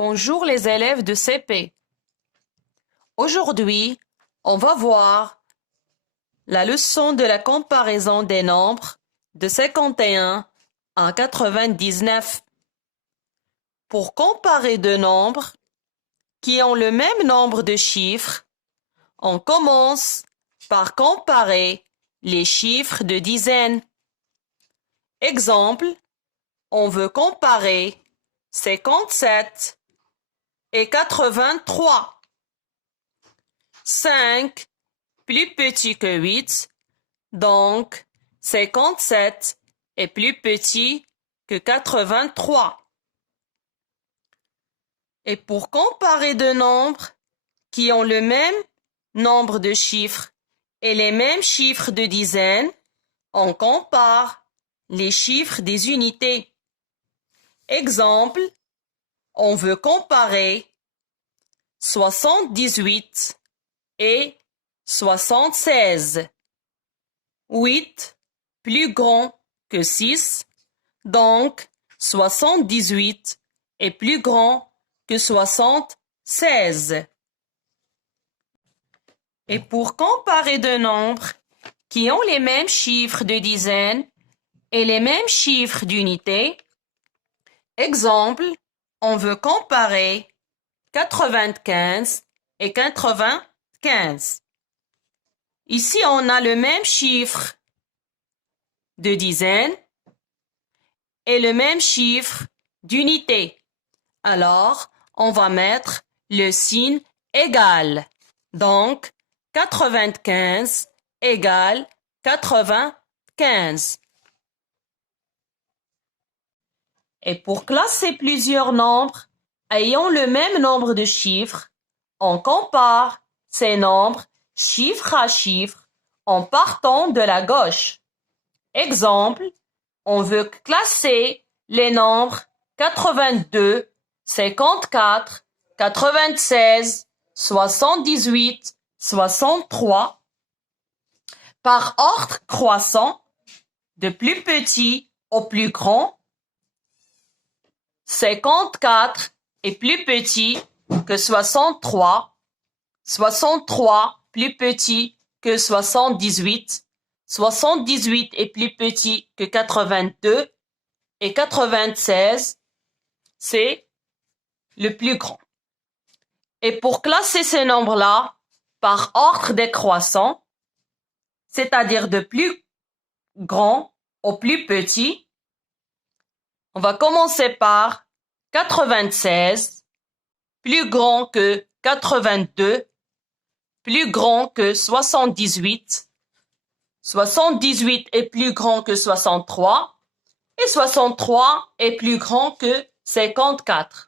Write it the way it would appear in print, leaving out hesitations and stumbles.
Bonjour les élèves de CP. Aujourd'hui, on va voir la leçon de la comparaison des nombres de 51 à 99. Pour comparer deux nombres qui ont le même nombre de chiffres, on commence par comparer les chiffres de dizaines. Exemple, on veut comparer 57 et 83. 5 plus petit que 8, donc 57 est plus petit que 83. Et pour comparer deux nombres qui ont le même nombre de chiffres et les mêmes chiffres de dizaines, on compare les chiffres des unités. Exemple, on veut comparer 78 et 76. 8 plus grand que 6, donc 78 est plus grand que 76. Et pour comparer deux nombres qui ont les mêmes chiffres de dizaines et les mêmes chiffres d'unités, exemple, on veut comparer 95 et 95. Ici, on a le même chiffre de dizaines et le même chiffre d'unité. Alors, on va mettre le signe égal. Donc, 95 égale 95. Et pour classer plusieurs nombres ayant le même nombre de chiffres, on compare ces nombres chiffre à chiffre en partant de la gauche. Exemple, on veut classer les nombres 82, 54, 96, 78, 63 par ordre croissant de plus petit au plus grand. 54 est plus petit que 63, 63 plus petit que 78, 78 est plus petit que 82 et 96, c'est le plus grand. Et pour classer ces nombres-là par ordre décroissant, c'est-à-dire de plus grand au plus petit, on va commencer par 96, plus grand que 82, plus grand que 78, 78 est plus grand que 63, et 63 est plus grand que 54.